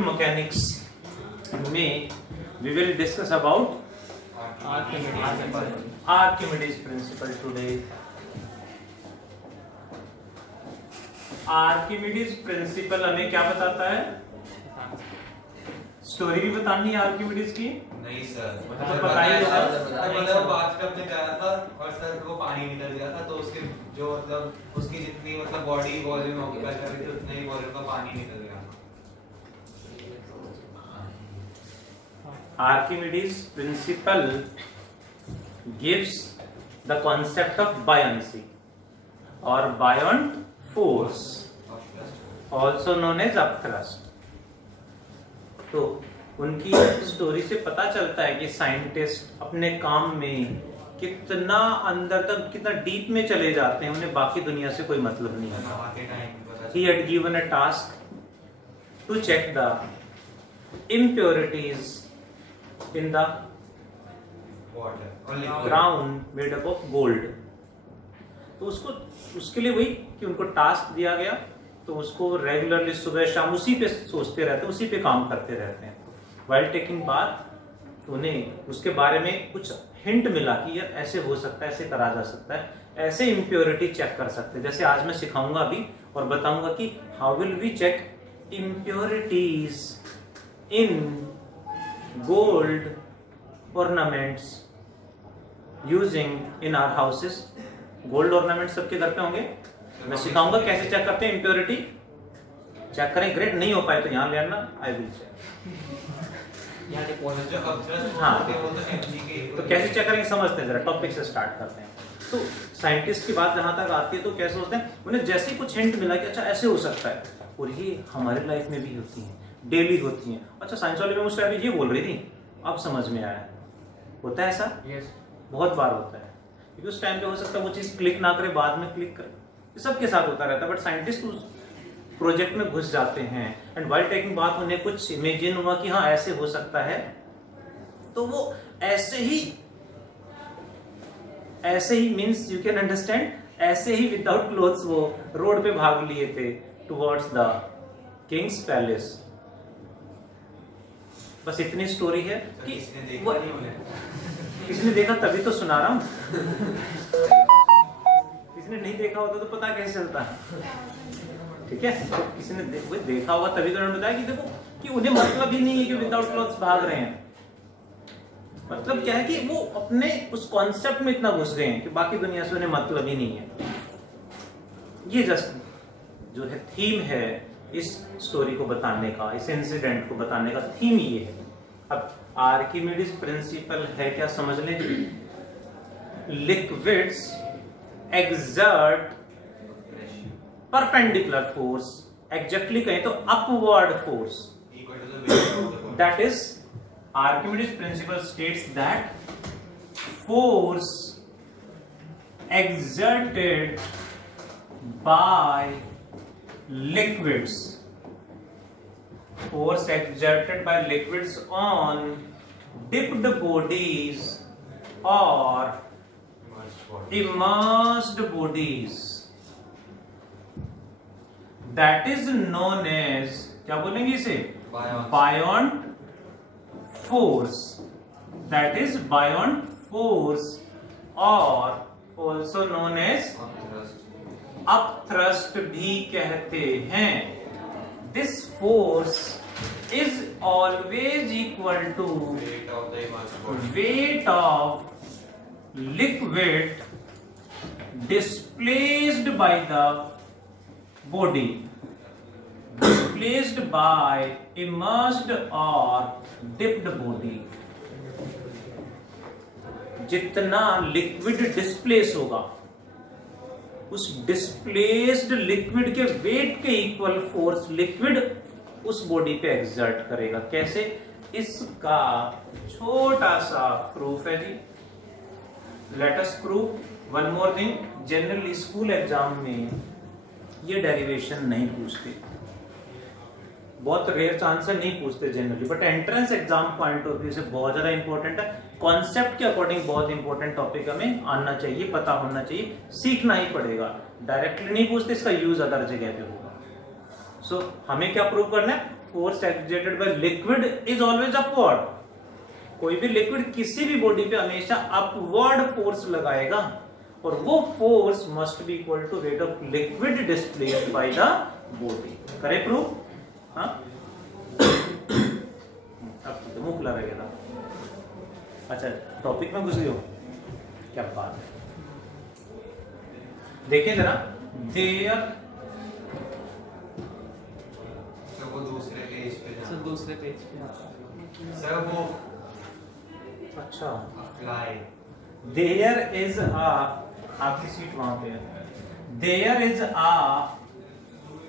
fluid mechanics में we will discuss about Archimedes principle today. Archimedes principal हमें क्या बताता है? स्टोरी भी बतानी है आर्किमिडीज की? नहीं सर, तो पता ही होगा। मतलब बाथटब में गया था और सर वो पानी निकल गया था, तो उसके जो मतलब उसकी जितनी मतलब बॉडी वॉल्यूम ऑक्यूपाई कर रही थी उतना ही वॉल्यूम का पानी निकल गया। Archimedes principle gives the concept of buoyancy or buoyant force, also known as upthrust. तो उनकी स्टोरी से पता चलता है कि साइंटिस्ट अपने काम में कितना अंदर तक, कितना डीप में चले जाते हैं, उन्हें बाकी दुनिया से कोई मतलब नहीं है। He had given a task to check the impurities in the ground made up of gold. तो उसके लिए वही कि उनको टास्क दिया गया, तो उसको रेगुलरली सुबह शाम उसी पे सोचते रहते हैं, उसी पे काम करते रहते हैं। वाइल टेकिंग बाथ तो उन्हें उसके बारे में कुछ हिंट मिला कि यार ऐसे हो सकता है, ऐसे करा जा सकता है, ऐसे इम्प्योरिटी चेक कर सकते हैं। जैसे आज मैं सिखाऊंगा अभी और बताऊंगा कि how will we check impurities in gold ornaments using in our houses. Gold ornament सबके घर पे होंगे, मैं सिखाऊंगा कैसे चेक करते हैं इम्प्योरिटी। चेक करें, ग्रेट नहीं हो पाए तो यहाँ ले आना, आई विल चेक। हाँ, तो कैसे चेक करेंगे समझते हैं, जरा टॉपिक से स्टार्ट करते हैं। तो साइंटिस्ट की बात जहां तक आती है तो कैसे सोचते हैं, उन्हें जैसे ही कुछ हिंट मिला कि अच्छा ऐसे हो सकता है, और ये हमारे लाइफ में भी होती है, डेली होती है। अच्छा साइंस वाले में उस टाइम ये बोल रही थी, अब समझ में आया। होता है ऐसा? yes. बहुत बार होता है, क्योंकि उस टाइम पे हो सकता है वो चीज क्लिक ना करे, बाद में क्लिक करे, सबके साथ होता रहता है। बट साइंटिस्ट उस प्रोजेक्ट में घुस जाते हैं एंड व्हाइल टेकिंग बात उन्हें कुछ इमेजिन हुआ कि हाँ ऐसे हो सकता है, तो वो ऐसे ही मींस यू कैन अंडरस्टैंड, ऐसे ही विदाउट क्लोथ्स वो रोड पे भाग लिए थे टुवर्ड्स द किंग्स पैलेस। बस इतनी स्टोरी है कि किसी ने देखा तभी तो सुना रहा हूं। किसी ने नहीं देखा होता तो पता कैसे चलता है, ठीक है? तो किसी ने देखा होगा तभी तो उन्होंने बताया कि देखो कि उन्हें मतलब ही नहीं है कि विदाउट क्लॉथ्स भाग रहे हैं। मतलब क्या है कि वो अपने उस कॉन्सेप्ट में इतना घुस गए हैं कि बाकी दुनिया से उन्हें मतलब ही नहीं है। ये जस्ट जो है थीम है इस स्टोरी को बताने का, इस इंसिडेंट को बताने का थीम ये है। अब आर्किमिडीज प्रिंसिपल है क्या, समझ लें। Liquids exert perpendicular force, exactly कहें तो upward force, that is Archimedes principle states that force exerted by liquids on dipped bodies or immersed bodies, that is known as, क्या बोलेंगे इसे? buoyant force, that is buoyant force or also known as upthrust भी कहते हैं। This force is always equal to weight of liquid displaced by the body, displaced by immersed or dipped body। जितना liquid displace होगा उस displaced liquid के weight के equal force liquid उस body पे एक्सर्ट करेगा। कैसे? इसका छोटा सा प्रूफ है जी। Let us prove one more thing. Generally school exam में ये डेरिवेशन नहीं पूछते, बहुत रेयर चांस है, नहीं पूछते generally, but entrance exam point of view से बहुत ज्यादा इंपॉर्टेंट है। कॉन्सेप्ट के अकॉर्डिंग बहुत इंपॉर्टेंट टॉपिक हमें आना चाहिए, पता होना चाहिए, सीखना ही पड़ेगा। डायरेक्टली नहीं पूछते, इसका यूज अदर जगह पे होगा। सो हमें क्या प्रूव करना है? Force exerted by liquid is always upward. कोई भी लिक्विड किसी भी बॉडी पे हमेशा अपवर्ड फोर्स लगाएगा और वो force must be equal to rate of liquid displaced by the body. करे प्रूव? हाँ, अब तो मुंह खुला रहेगा। अच्छा, टॉपिक में घुस गए हो, क्या बात है। देखिए जरा, देयर वो दूसरे पेज पे सर दूसरे पेज पे सर वो अच्छा, अप्लाई देयर इज अ, आपकी सीट वहां पे है। There is a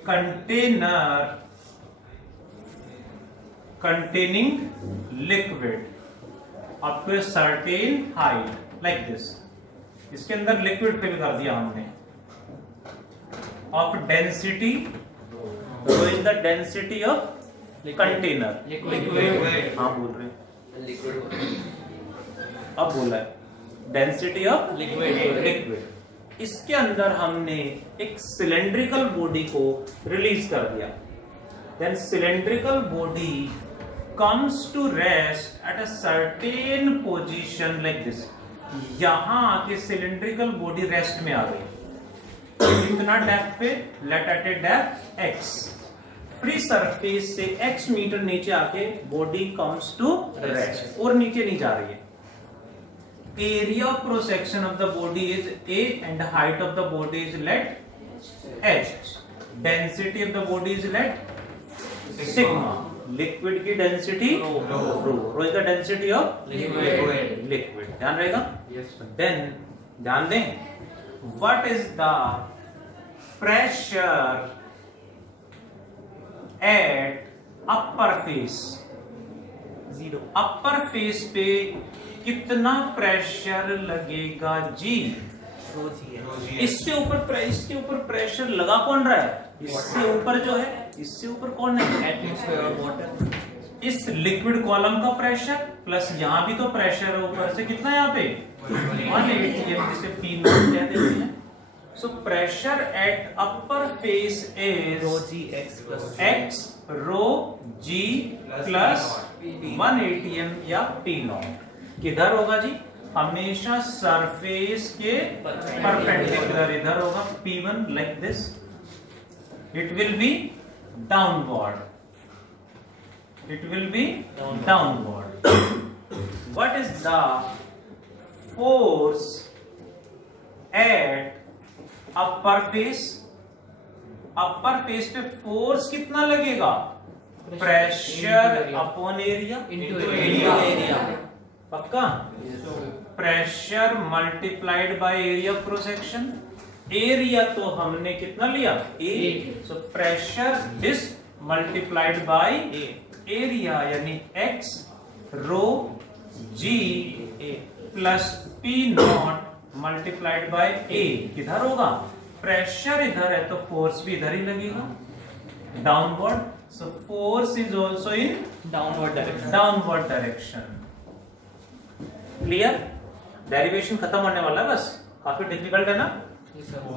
container containing liquid up to a certain height like this। इसके अंदर लिक्विड फिल कर दिया हमने of density, so is the density of container liquid. हाँ बोल रहे हैं, लिक्विड अब बोला है डेंसिटी ऑफ लिक्विड। इसके अंदर हमने एक सिलेंड्रिकल बॉडी को रिलीज कर दिया। Then cylindrical body comes to rest at a certain position like this। यहां आके सिलेंड्रिकल बॉडी रेस्ट में आ गई कितना डेप्थ पे? Let at a depth x। Free surface से x मीटर नीचे आके बॉडी कम्स टू रेस्ट और नीचे नहीं जा रही है। Area of cross section of the body is a and height of the body is let h। Density of the body is let sigma. Liquid की density rho is the density of liquid. ध्यान रहेगा? Then ध्यान दें, what is the pressure at upper face? Zero. Upper face पे कितना pressure लगेगा जी? इससे ऊपर प्रेशर लगा कौन रहा है? इससे ऊपर जो है, इससे ऊपर कौन है? एटमॉस्फेयर और वाटर। इस लिक्विड कॉलम का प्रेशर प्लस यहाँ भी तो प्रेशर है ऊपर से, कितना यहाँ पे 180 जिसे P नॉट कह देते हैं। So pressure at upper face is rho ji x plus x rho g plus 180 m या P नॉट। किधर होगा जी? हमेशा सरफेस के परपेंडिकुलर इधर होगा। P1 like this, it will be downward, it will be downward। What is the force at upper face? upper face पे force कितना लगेगा? Pressure upon area into area. पक्का? Pressure multiplied by area of cross section. Area तो हमने कितना लिया? A। So pressure this multiplied by area यानी x rho g plus P not multiplied by A। किधर होगा? प्रेशर इधर है तो फोर्स भी इधर ही लगेगा, downward. So force is also in downward direction. Clear? Derivation खत्म होने वाला है, बस काफी डिफिकल्ट है ना।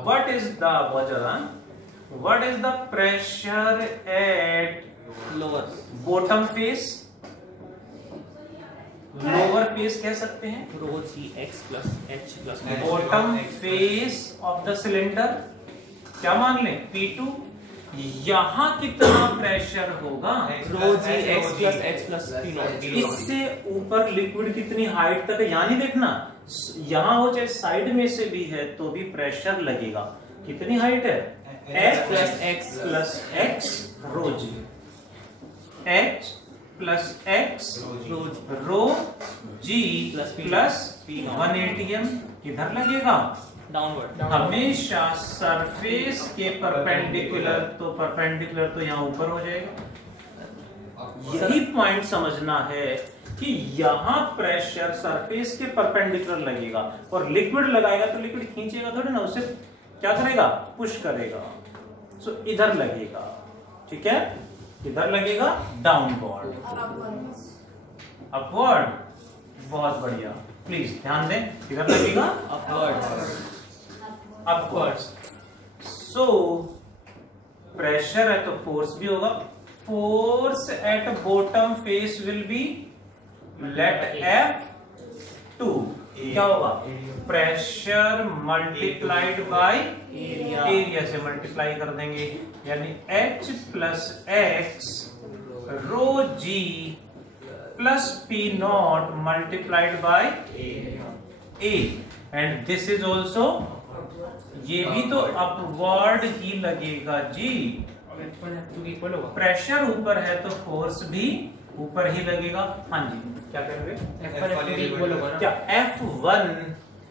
What is the Vajran? What is the pressure at लोअर bottom face? लोअर फेस कह सकते हैं, rho ji x plus h plus bottom face of the cylinder. क्या मान लें? P2। यहां कितना प्रेशर होगा? Rho ji x plus h plus P not. इससे ऊपर लिक्विड कितनी हाइट तक है यहां नहीं देखना, यहां हो चाहे साइड में से भी है तो भी प्रेशर लगेगा। कितनी हाइट है? H plus x rho g, h plus x rho जी प्लस 180 m। किधर लगेगा? डाउनवर्ड। हमेशा सरफेस के परपेंडिकुलर तो यहाँ ऊपर हो जाएगा। यही पॉइंट समझना है कि यहाँ प्रेशर सरफेस के परपेंडिकुलर लगेगा और लिक्विड लगाएगा तो लिक्विड खींचेगा थोड़ी ना, उसे क्या करेगा? पुश करेगा। सो इधर लगेगा, ठीक है? इधर लगेगा डाउनवर्ड, अपवर्ड। बहुत बढ़िया, प्लीज ध्यान दें, किधर लगेगा? अपवर्ड। अपवर्ड्स। सो प्रेशर है तो फोर्स भी होगा, force at bottom face will be let F2 क्या होगा, प्रेशर मल्टीप्लाइड बाय एरिया से मल्टीप्लाई कर देंगे, यानी H plus X rho ji plus P not multiplied by A, and this is also, ये भी तो अपवर्ड ही लगेगा जी, प्रेशर ऊपर है तो फोर्स भी ऊपर ही लगेगा। हाँ जी, क्या करेंगे, क्या F1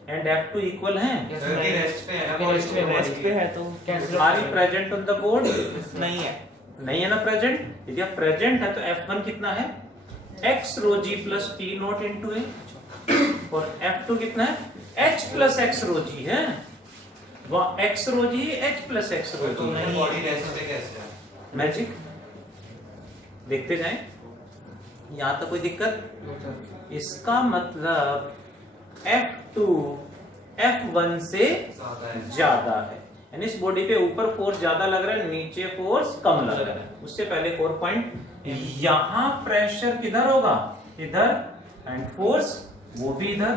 एंड F2 इक्वल हैं? रेस्ट पे है तो are you present on the board? नहीं है, नहीं है ना प्रेजेंट। यदि आप प्रेजेंट है तो F1 कितना है, x rho ji plus P not into A, और F2 कितना है, h plus x rho g है, वह x rho g h plus x rho g है। बॉडी रेस्ट पे कैसे है? मैजिक देखते जाएं, यहां तक कोई दिक्कत? इसका मतलब F2 F1 से ज्यादा है, यानी इस बॉडी पे ऊपर फोर्स ज्यादा लग रहा है, नीचे फोर्स कम लग रहा है। उससे पहले एक और पॉइंट, यहां प्रेशर किधर होगा, इधर, एंड फोर्स वो भी इधर।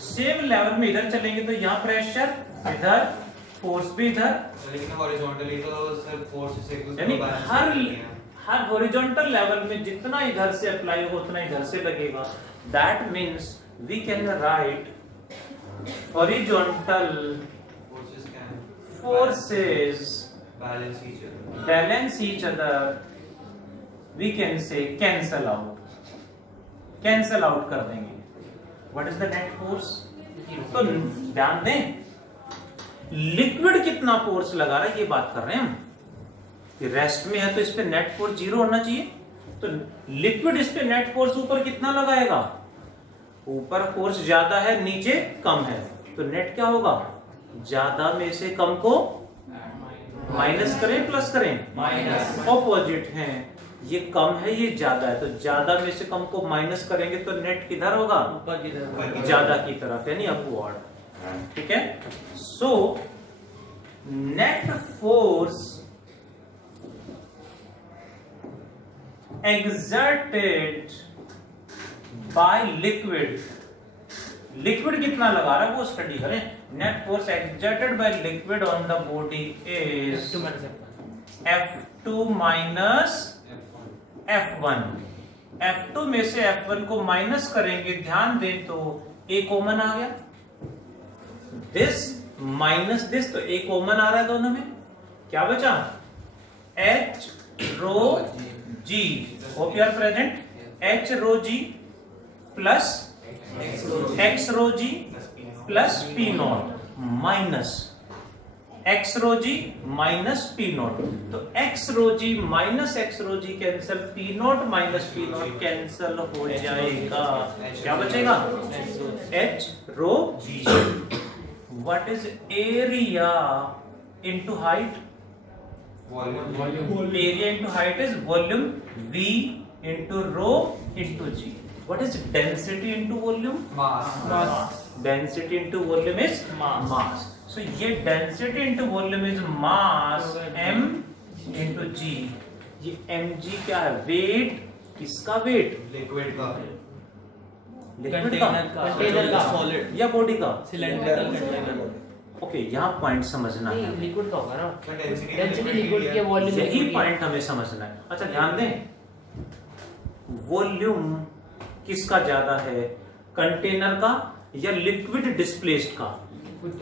सेम लेवल में इधर चलेंगे तो यहाँ प्रेशर इधर, फोर्स भी इधर, लेकिन हॉरिजॉन्टली तो सिर्फ फोर्स से कुछ यानी हर हॉरिजॉन्टल लेवल में जितना इधर से अप्लाई हो उतना इधर से लगेगा। That means we can write horizontal forces क्या है, forces balance each other, we can say cancel out कर देंगे। What is the net force? तो ध्यान दें, लिक्विड कितना फोर्स लगा रहा है ये बात कर रहे हैं हम, कि रेस्ट में है तो इस पे नेट फोर्स 0 होना चाहिए, तो लिक्विड इस पे नेट फोर्स ऊपर कितना लगाएगा, ऊपर फोर्स ज्यादा है नीचे कम है, तो नेट क्या होगा, ज्यादा में से कम को माइनस करें प्लस करें, माइनस, ऑपोजिट है, ये कम है ये ज्यादा है, तो ज्यादा में से कम को माइनस करेंगे तो नेट किधर होगा, ऊपर की तरफ, ज्यादा की तरफ, यानी अपवर्ड। ठीक है, so net force exerted by liquid, liquid कितना लगा रहा है वो स्टडी करें। Net force exerted by liquid on the body is F2 minus F1। F2 में से F1 को माइनस करेंगे, ध्यान दें तो A कॉमन आ गया, दिस माइनस दिस, तो A कॉमन आ रहा है दोनों में, क्या बचा, H rho G, hope you are present, H rho G plus X rho G plus P not minus X rho G minus P not, तो X rho G minus X rho G cancel, P not minus P not cancel हो जाएगा, क्या बचेगा, H rho G। What is area into height, area into height is volume V into rho into G. What is density into volume? Mass. Density into volume is mass. So ये density into volume is mass M into G. ये mg क्या है, weight, किसका weight, liquid का, container का, solid या body का, cylindrical container. Okay, यहाँ पॉइंट समझना है, लिक्विड का होगा ना, डेंसिटी लिक्विड के वॉल्यूम, यही पॉइंट हमें समझना है। अच्छा ध्यान दें, वॉल्यूम किसका ज्यादा है, कंटेनर का या लिक्विड डिस्प्लेस्ड का,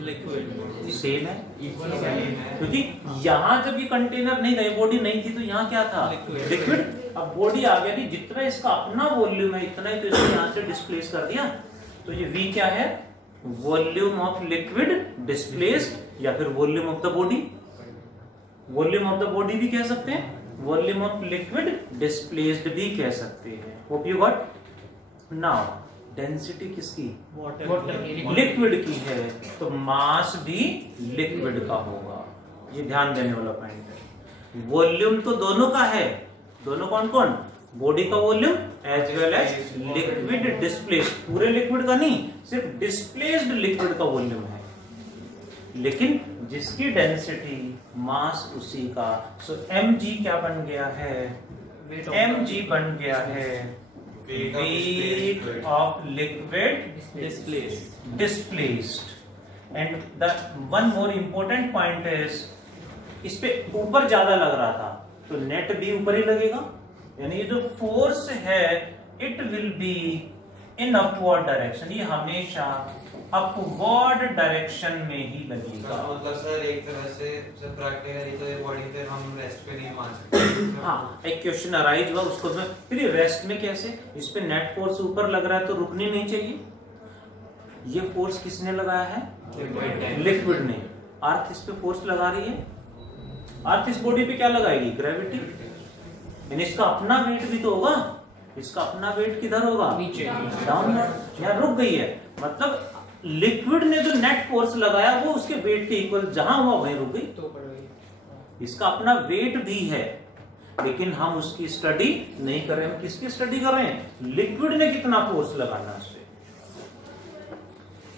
लिक्विड सेम है, क्योंकि यहाँ जब ये कंटेनर नहीं था, बॉडी नहीं थी, तो यहाँ क्या था, लिक्विड। अब बॉडी आ गया, जितना इसका अपना वॉल्यूम है इतना ही तो इसको यहाँ से डिस्प्लेस कर दिया, तो ये V क्या है, वॉल्यूम ऑफ लिक्विड डिस्प्लेस्ड, या फिर volume of the body, volume of the body भी कह सकते हैं, वॉल्यूम ऑफ लिक्विड डिस्प्लेस्ड भी कह सकते हैं। Hope you got. Now density किसकी, लिक्विड की है, तो मास भी लिक्विड का होगा, ये ध्यान देने वाला पॉइंट है। वॉल्यूम तो दोनों का है, दोनों कौन कौन, बॉडी का volume as well as liquid displaced, पूरे लिक्विड का नहीं, सिर्फ डिस्प्लेस्ड लिक्विड का वॉल्यूम है। लेकिन जिसकी डेंसिटी मास उसी का। सो mg क्या बन गया है? mg बन गया है weight of liquid displaced. And the one more important point is, इस पे ऊपर ज्यादा लग रहा था तो नेट भी ऊपर ही लगेगा, यानी ये जो फोर्स है it will be in upward direction, ये हमेशा अपवर्ड डायरेक्शन में ही लगेगा। मतलब सर एक तरह से जब प्रैक्टिकली तो ये बॉडी पे हम रेस्ट पे नहीं मान सकते। हाँ, एक क्वेश्चन अराइज हुआ उसको मैं फिर रेस्ट में कैसे, इस पे नेट फोर्स ऊपर लग रहा है तो रुकनी नहीं चाहिए। ये फोर्स किसने लगाया है? लिक्विड ने। अर्थ इस पे फोर्स लगा रही है, अर्थ इस बॉडी पे क्या लगाएगी? ग्रेविटी। यानी इसका अपना वेट भी तो होगा, इसका अपना वेट किधर होगा? नीचे, डाउनवर्ड। यहाँ रुक गई है, मतलब लिक्विड ने जो नेट फोर्स लगाया वो उसके वेट के इक्वल जहां हुआ वहीं रुक गई, तो पड़ गई। इसका अपना वेट भी है, लेकिन हम उसकी स्टडी नहीं कर रहे हैं। किसकी स्टडी कर रहे हैं? लिक्विड ने कितना फोर्स लगाना है उस पे।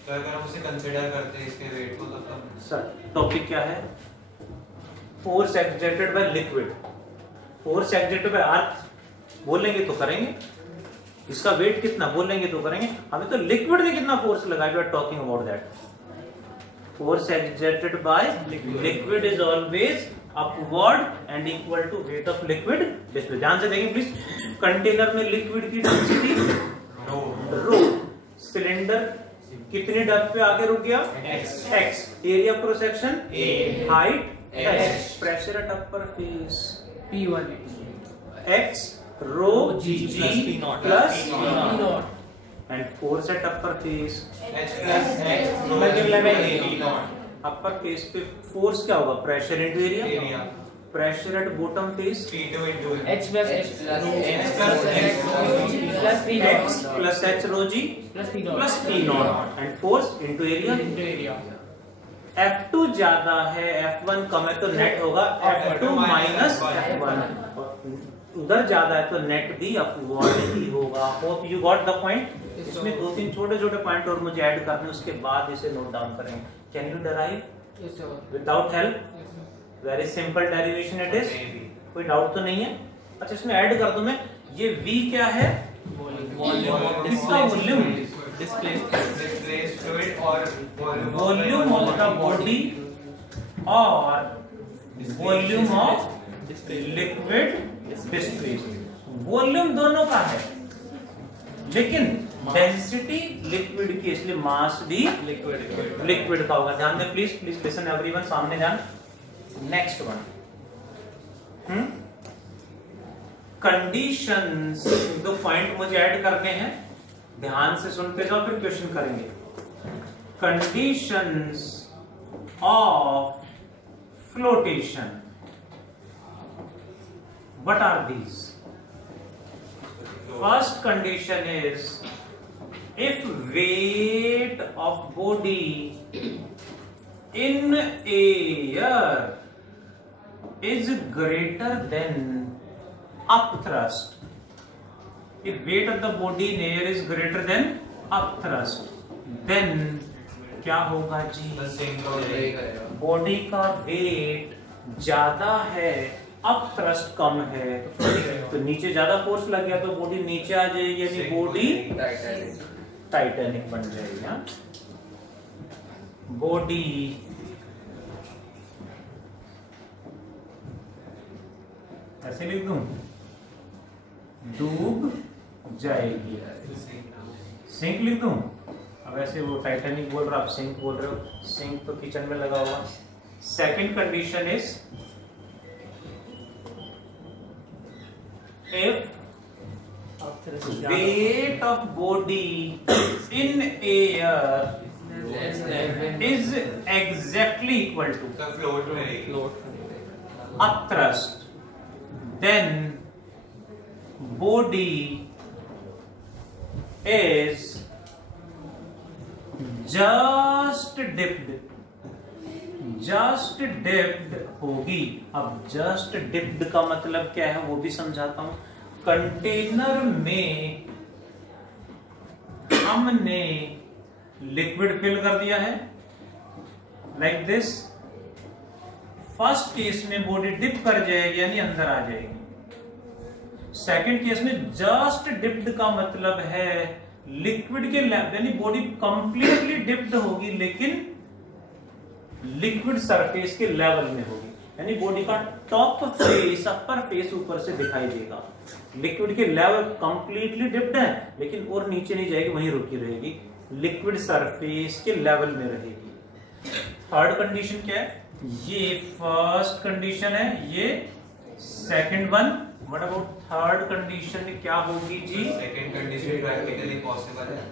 तो अगर हम उसे कंसीडर करते हैं इसके वेट को तो सर टॉपिक क्या है? Force exerted by liquid, force exerted by earth बोलेंगे तो करेंगे, इसका वेट कितना बोलेंगे तो करेंगे, हमें तो लिक्विड ने कितना फोर्स लगाया, we are talking about that. Force exerted by liquid is always upward and equal to weight of liquid displace. ध्यान से देखें प्लीज, कंटेनर में लिक्विड की डेंसिटी रो, सिलेंडर कितने डेप्थ पे आगे रुक गया? x, area cross section a, height h, pressure at upper face P1 x rho g plus P0 and force at upper face h plus x multiplied by P0। Upper face पे force क्या होगा? Pressure into area. Area pressure at bottom face P2 into H plus H H plus X plus P0 x plus h rho g plus P0 plus p0 and force into area. into area। F2 ज्यादा है, F1 कम है तो net होगा F2 minus F1। उधर ज्यादा है तो net भी अपवर्ड ही होगा। Hope you got the point. इसमें दो तीन छोटे छोटे पॉइंट और मुझे ऐड करने, उसके बाद इसे नोट डाउन करेंगे। Can you derive without help? Very simple derivation it is, कोई डाउट तो नहीं है। अच्छा इसमें ऐड कर दूं मैं, ये V क्या है? इसका वॉल्यूम, displaced fluid और वॉल्यूम ऑफ द बॉडी और volume of liquid displaced. Volume दोनों का है, लेकिन डेंसिटी लिक्विड की, इसलिए मास भी लिक्विड का होगा। ध्यान दें प्लीज, प्लीज लिसन एवरीवन, सामने ध्यान। Next one, conditions. दो पॉइंट मुझे ऐड करने हैं, ध्यान से सुनते जाओ फिर क्वेश्चन करेंगे। Conditions of flotation, what are these? First condition is if weight of body in air is greater than upthrust, if weight of the body in air is greater than upthrust, then क्या होगा जी? Body का wait ज्यादा है, upthrust कम है, तो नीचे ज्यादा force लग गया तो बॉडी नीचे आ जाएगी, यानी बॉडी टाइटैनिक बन जाएगी। बॉडी ऐसे लिख दूं, डूब जाएगी। सिंक लिख दूं, अब ऐसे वो टाइटैनिक बोल रहा, आप सिंक बोल रहे हो, सिंक तो किचन में लगा हुआ। Second condition is if weight of body in air is exactly equal to upthrust, then body is just dipped, just dipped होगी। अब जस्ट डिप्ड का मतलब क्या है वो भी समझाता हूं। कंटेनर में हमने लिक्विड फिल कर दिया है लाइक दिस, फर्स्ट केस में बॉडी डिप कर जाएगी यानी अंदर आ जाएगी। सेकंड केस में जस्ट डिप्ड का मतलब है लिक्विड के यानी बॉडी कंप्लीटली डिप्ड होगी लेकिन लिक्विड सरफेस के लेवल में होगी, यानी बॉडी का टॉप फेस अपर फेस ऊपर से दिखाई देगा। लिक्विड के लेवल कंप्लीटली डिप्ड है लेकिन और नीचे नहीं जाएगी, वहीं रुकी रहेगी, लिक्विड सरफेस के लेवल में रहेगी। थर्ड कंडीशन क्या है? ये फर्स्ट कंडीशन है, ये second one. What about third condition क्या होगी जी? सेकंड कंडीशन प्रैक्टिकली पॉसिबल है।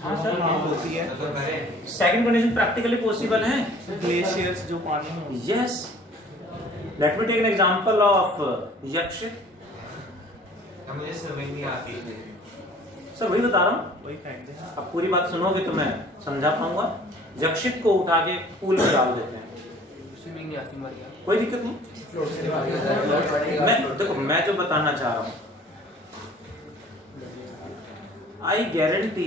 हाँ सर, होती है तो करें। सेकंड कंडीशन प्रैक्टिकली पॉसिबल है। ग्लेशियर्स जो पानी में yes, let me take an example of यक्षित। मुझे स्विमिंग नहीं आती है सर वही बता रहा हूँ, वही फेंक दे। अब पूरी बात सुनोगे तो मैं समझा पाऊंगा। यक्षित को उठा के पूल में डाल देते हैं, स्विमिंग नहीं आती, मर गया। कोई दिक्कत नहीं। मैं देखो, मैं जो बताना चाह रहा हूं, आई गारंटी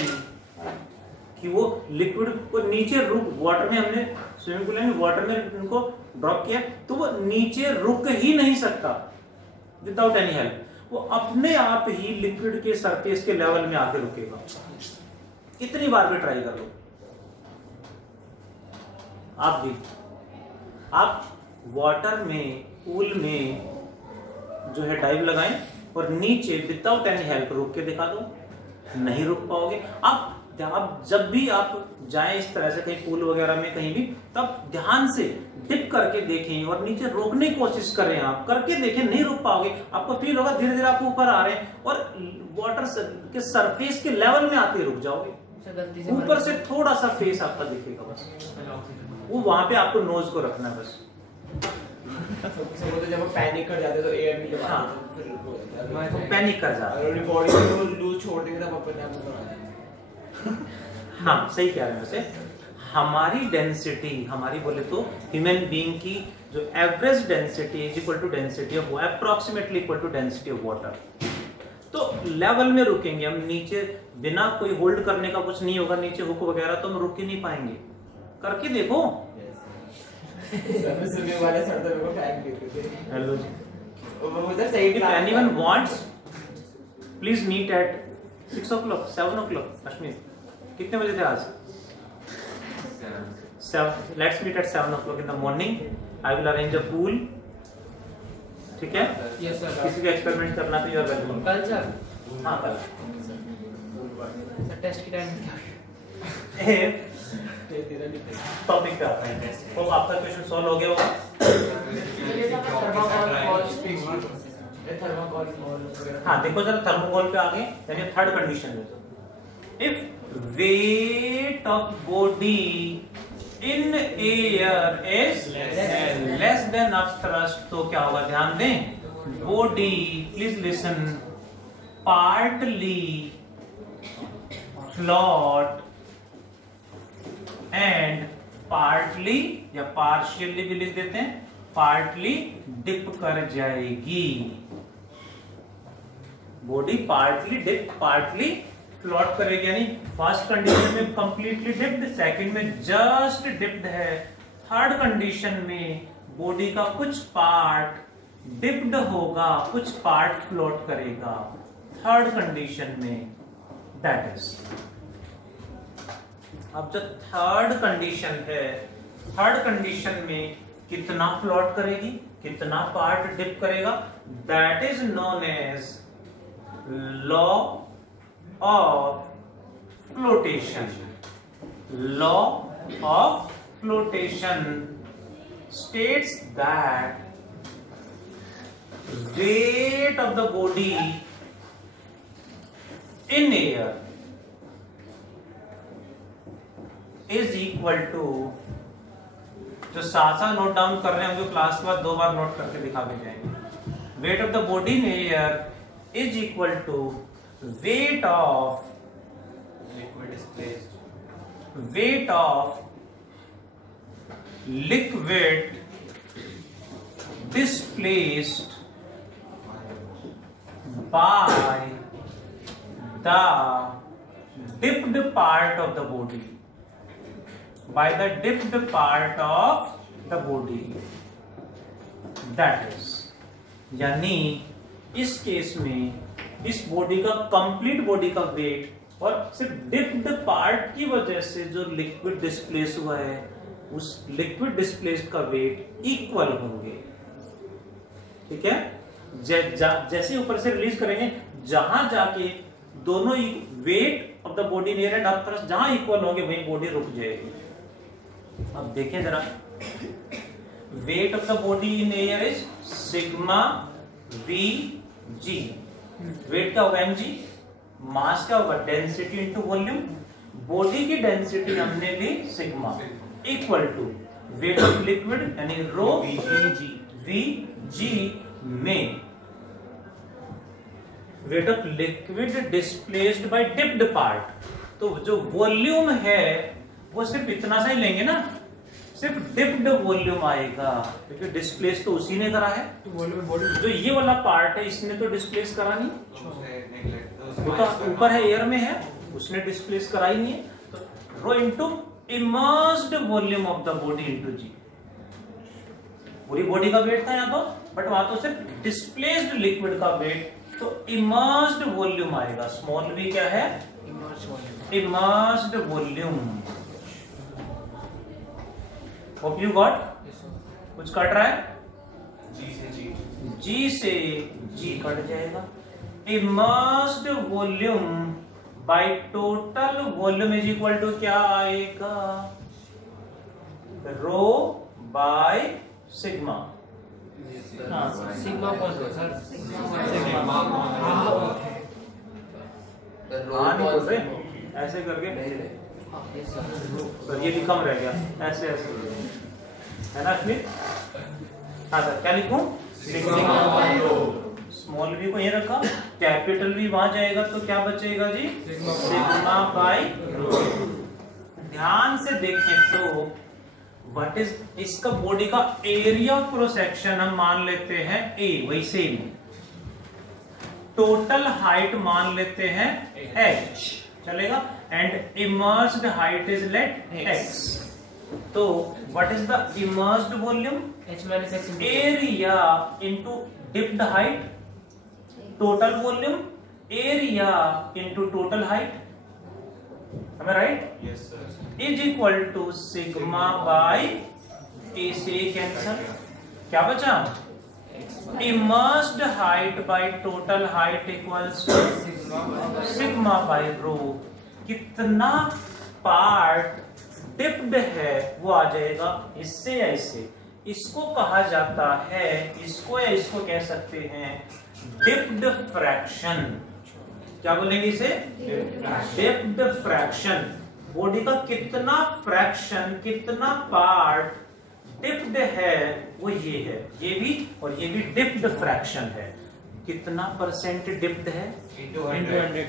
कि वो लिक्विड को नीचे रुक, वाटर में हमने स्विमिंग पूल में वाटर में उनको ड्रॉप किया तो वो नीचे रुक ही नहीं सकता विदाउट एनी हेल्प, वो अपने आप ही लिक्विड के सरफेस के लेवल में आके रुकेगा। कितनी बार भी ट्राई कर लो आप भी। आप वाटर में पूल में जो है डाइव लगाएं और नीचे विदाउट एनी हेल्प रुक के दिखा दो, नहीं रुक पाओगे। आप जब भी आप जाएं इस तरह से कहीं पूल वगैरह में कहीं भी, तब ध्यान से डिप करके देखें और नीचे रोकने की कोशिश करें। आप करके देखें, नहीं रुक पाओगे, आपको फील होगा धीरे धीरे आप ऊपर आ रहे हैं और वाटर के सरफेस के लेवल में आते रुक जाओगे। ऊपर से थोड़ा सा फेस आपका दिखेगा बस, वो वहां पे आपको नोज को रखना बस। वो तो जब पैनिक कर जाते तो एयर नहीं हाँ। फिर तो पैनिक कर जाते और बॉडी को लूज छोड़ देंगे तब अपने आप ऊपर आ जाएंगे। हाँ सही कह रहे हैं। वैसे हमारी डेंसिटी, हमारी बोले तो ह्यूमन बीइंग की जो average density is equal to density of approximately equal to density of water. तो लेवल में रुकेंगे हम, नीचे बिना कोई होल्ड करने का कुछ नहीं होगा, नीचे हुक वगैरह तो हम रुक ही नहीं पाएंगे। करके देखो। स्विमिंग वाले सर तो मेरे को फेंक देते थे। हेलो जी, वो उधर सही if anyone wants please meet at 6 o'clock 7 o'clock Kashmir. कितने बजे थे आज? 7। Let's meet at 7 o'clock in the morning. I will arrange a pool. ठीक है? Yes sir. किसी का एक्सपेरिमेंट करना तो यार वेलकम। कल सर, हाँ कल। टेस्ट की टाइम टॉपिक पे आता है। तो आपका क्वेश्चन सॉल्व हो गया होगा। हाँ देखो जरा थर्मोकोल पे आ गए, यानी थर्ड कंडीशन में if weight of body in air is less than of thrust तो क्या होगा? ध्यान दें, body please listen partly float and partly या पार्शियली भी लिख देते हैं, पार्टली डिप कर जाएगी। Body partly dip partly float करेगी, यानी फर्स्ट कंडीशन में कंप्लीटली डिप्ड, सेकंड में जस्ट डिप्ड है, थर्ड कंडीशन में बॉडी का कुछ पार्ट डिप्ड होगा, कुछ पार्ट फ्लोट करेगा। थर्ड कंडीशन में दैट इज। अब जो थर्ड कंडीशन है, थर्ड कंडीशन में कितना फ्लोट करेगी, कितना पार्ट डिप करेगा, that is known as law of flotation. Law of flotation states that weight of the body in air is equal to, जो साथ साथ नोट डाउन कर रहे हैं जो क्लास के बाद 2 बार नोट करके दिखा के जाएंगे, weight of the body in air is equal to weight of liquid displaced by the dipped part of the body, by the dipped part of the body। That is, यानी इस case में इस body का complete body का wait और सिर्फ dipped part की वजह से जो लिक्विड डिस्प्लेस हुआ है उस लिक्विड डिस्प्लेस्ड का वेट इक्वल होंगे। ठीक है, जैसे ऊपर से रिलीज करेंगे जहां जाके दोनों weight of the body near and up thrust जहां इक्वल होंगे वहीं बॉडी रुक जाएगी। अब देखें जरा, weight of the body in air is sigma V g. वेट क्या होगा mg, मास क्या होगा डेंसिटी इनटू वॉल्यूम। बॉडी की डेंसिटी हमने ली sigma equal to weight of liquid यानी रो वी जी में weight of liquid displaced by dipped part. तो जो वॉल्यूम है वो सिर्फ इतना सा ही लेंगे ना, सिर्फ डिप्ड वॉल्यूम आएगा क्योंकि डिस्प्लेस तो उसी ने करा है। तो वॉल्यूम बॉडी जो ये वाला पार्ट है इसने तो डिस्प्लेस करा नहीं, वो तो ऊपर है एयर में है, उसने डिस्प्लेस करा ही नहीं है। तो rho into immersed volume of the body into g. पूरी बॉडी का वेट था यहाँ तो, बट वहां तो सिर्फ डिस्प्लेस्ड लिक्विड का वेट, तो इमर्स्ड वॉल्यूम आएगा। स्मॉल वी क्या है, immersed volume. Hope you got. कुछ कट रहा है, जी से जी कट जाएगा। Immersed volume by total volume is equal to क्या आएगा, रो बाय सिग्मा। सिग्मा कौन सा सर? हाँ नहीं बोल रहे, ऐसे करके सर ये भी कम रह गया, ऐसे ऐसे है ना स्मिथ। हाँ सर क्या लिखूं, स्मॉल वी को ये रखा, कैपिटल वी वहां जाएगा तो क्या बचेगा जी, सिग्मा बाय रो। ध्यान से देखें तो व्हाट इज इसका बॉडी का एरिया ऑफ क्रॉस सेक्शन हम मान लेते हैं ए, वैसे ही टोटल हाइट मान लेते हैं h, चलेगा, and immersed height is let x। तो what is the immersed volume, h minus x area into dipped height, total volume area into total height, am I right? Yes sir. Is equal to sigma by A से cancel, क्या बचा, immersed height by total height equals to sigma by rho. कितना part dipped है वो आ जाएगा इससे या इससे। इसको कहा जाता है, इसको या इसको कह सकते हैं डिप्ड फ्रैक्शन। क्या बोलेंगे इसे, डिप्ड फ्रैक्शन। बॉडी का कितना फ्रैक्शन, कितना पार्ट डिप्ड है वो ये है, ये भी और ये भी डिप्ड फ्रैक्शन है। कितना परसेंट डिप्ड है, Into 100.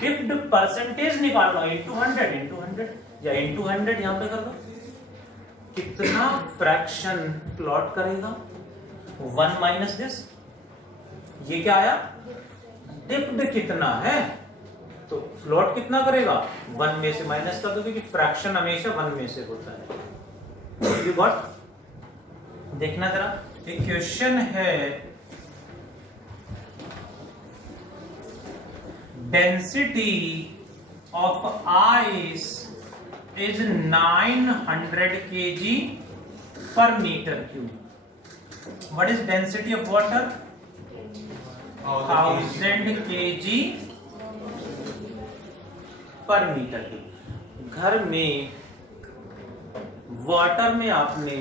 डिप्ड परसेंटेज निकालना, इंटू 100 या इंटू 100 यहां पे कर दो। कितना फ्रैक्शन प्लॉट करेगा, 1 माइनस दिस, ये क्या आया, डिप्ड कितना है, तो प्लॉट कितना करेगा, 1 में से माइनस कर दो क्योंकि फ्रैक्शन हमेशा 1 में से होता है। You got. देखना जरा, एक क्वेश्चन है, density of ice is 900 kg per meter cube. What is density of water? 1000 kg per meter cube. घर में वाटर में आपने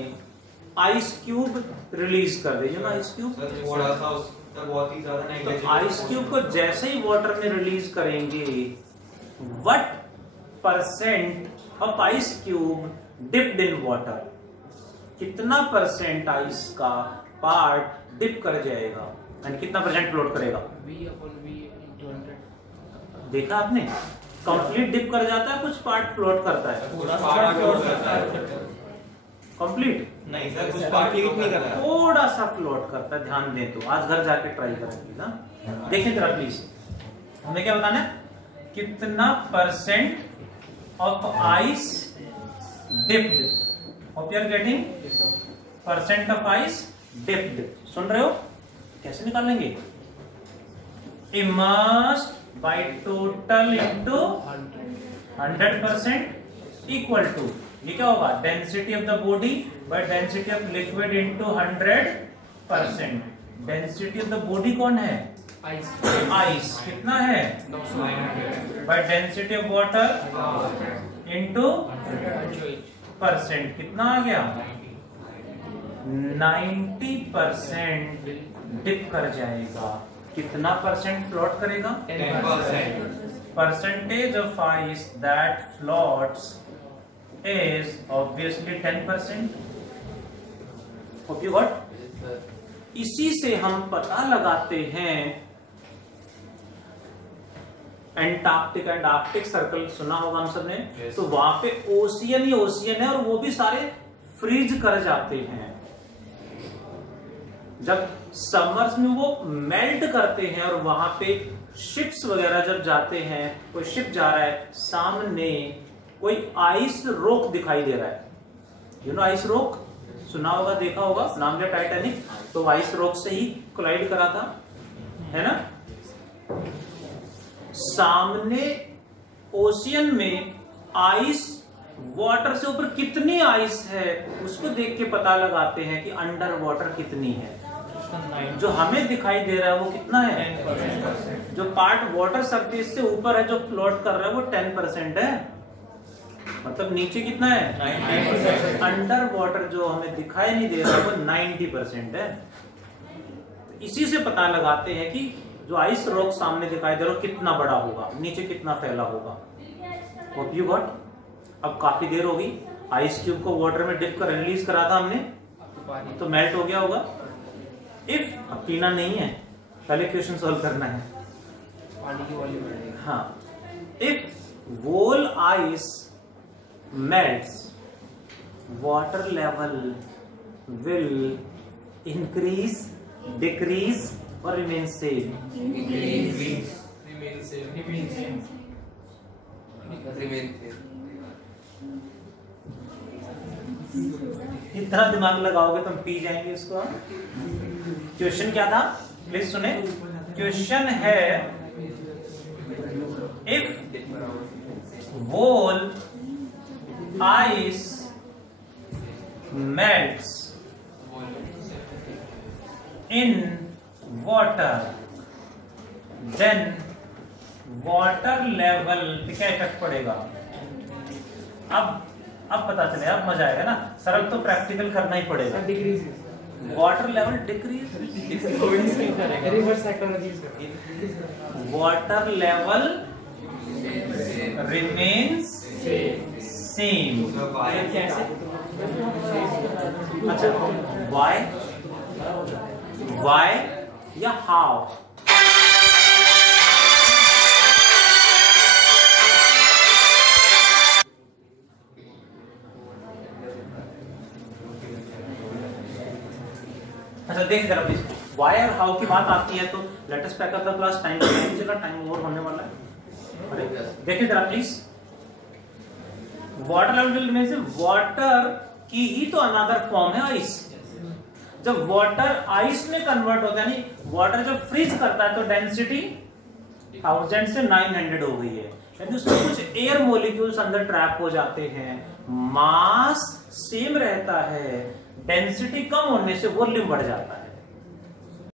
आइस क्यूब रिलीज कर रही है ना, आइस क्यूब, थोड़ा सा उसका बहुत ही ज्यादा तो नेग्लिजिबल। आइस क्यूब को जैसे ही वाटर में रिलीज करेंगे, what percent of ice cube dipped in water, कितना परसेंट आइस का पार्ट डिप कर जाएगा एंड कितना परसेंट फ्लोट करेगा, v/v/100। देखा आपने, कंप्लीट डिप कर जाता है, कुछ पार्ट फ्लोट करता है, कुछ पार्ट फ्लोट करता है। कंप्लीट नहीं सर, कुछ पार्ट फ्लोट नहीं करता है। थोड़ा सा फ्लोट करता है। ध्यान दें तो आज घर जाके ट्राई करेंगे ना, देखें जरा प्लीज। हमें क्या बताना है, कितना percent of ice dipped. Hope you are getting percent of ice dipped. सुन रहे हो? कैसे निकालेंगे? Immersed by total into 100% equal to, ये क्या होगा? Density of the body by density of liquid into 100%। Density of the body कौन है? आइस। कितना है? By density of water into percent, कितना आ गया? 90% डिप कर जाएगा। कितना परसेंट फ्लोट करेगा? 10%। Percentage of ice that floats is obviously 10%। Hope you got? इसी से हम पता लगाते हैं, एंटार्क्टिक एंड आर्कटिक सर्कल सुना होगा हम सबने। Yes. तो वहां पे ओशियन ही ओशियन है और वो भी सारे फ्रीज कर जाते हैं। जब समर्स में वो मेल्ट करते हैं और वहां पे शिप्स वगैरह जब जाते हैं, कोई शिप जा रहा है, सामने कोई आइस रॉक दिखाई दे रहा है। You know ice rock? सुना होगा, देखा होगा, नाम लिया टाइटैनिक। तो आइस रॉक से ही कोलाइड करा था, है ना? सामने ओशियन में आइस, वाटर से ऊपर कितनी आइस है उसको देख के पता लगाते हैं कि अंडर वाटर कितनी है। जो हमें दिखाई दे रहा है वो कितना है? जो पार्ट वाटर सरफेस से ऊपर है, जो फ्लोट कर रहा है, वो 10% है। मतलब नीचे कितना है? 90%। अंडर वाटर जो हमें दिखाई नहीं दे रहा वो 90% है। इसी से पता लगाते हैं कि जो आइस रॉक सामने दिखाई दे रहा कितना बड़ा होगा, नीचे कितना फैला होगा। Hope you got? अब काफी देर होगी, आइस क्यूब को वाटर में डिप कर रिलीज करा था हमने, तो मेल्ट हो गया होगा। इफ, अब पीना नहीं है, पहले क्वेश्चन सॉल्व करना है। पानी की वॉल्यूम बढ़ेगा। हाँ, if whole ice melts, water level will increase, decrease or remain same? इतना दिमाग लगाओगे तुम पी जाएंगे इसको। क्वेश्चन क्या था? प्लीज सुने। क्वेश्चन है, if whole ice melts in water, then water level पे क्या इफेक्ट पड़ेगा? अब पता चले, अब मजा आएगा ना। सरल तो प्रैक्टिकल करना ही पड़ेगा। Water level decrease, reverse psychology. Water level remains same. अच्छा, वाई या हाउ? अच्छा देखिए जरा प्लीज, वाई और हाउ की बात आती है तो let us pack up the class. Time चला, टाइम ओवर होने वाला है। अरे देखिए जरा please, water level will remain same. Water की ही तो अनदर फॉर्म है आइस। जब वाटर आइस में कन्वर्ट होता है, यानी वाटर जब फ्रीज करता है तो डेंसिटी 1000 से 900 हो गई है, यानी उसमें कुछ एयर मॉलिक्यूल्स अंदर ट्रैप हो जाते हैं। मास सेम रहता है, डेंसिटी कम होने से वॉल्यूम बढ़ जाता है।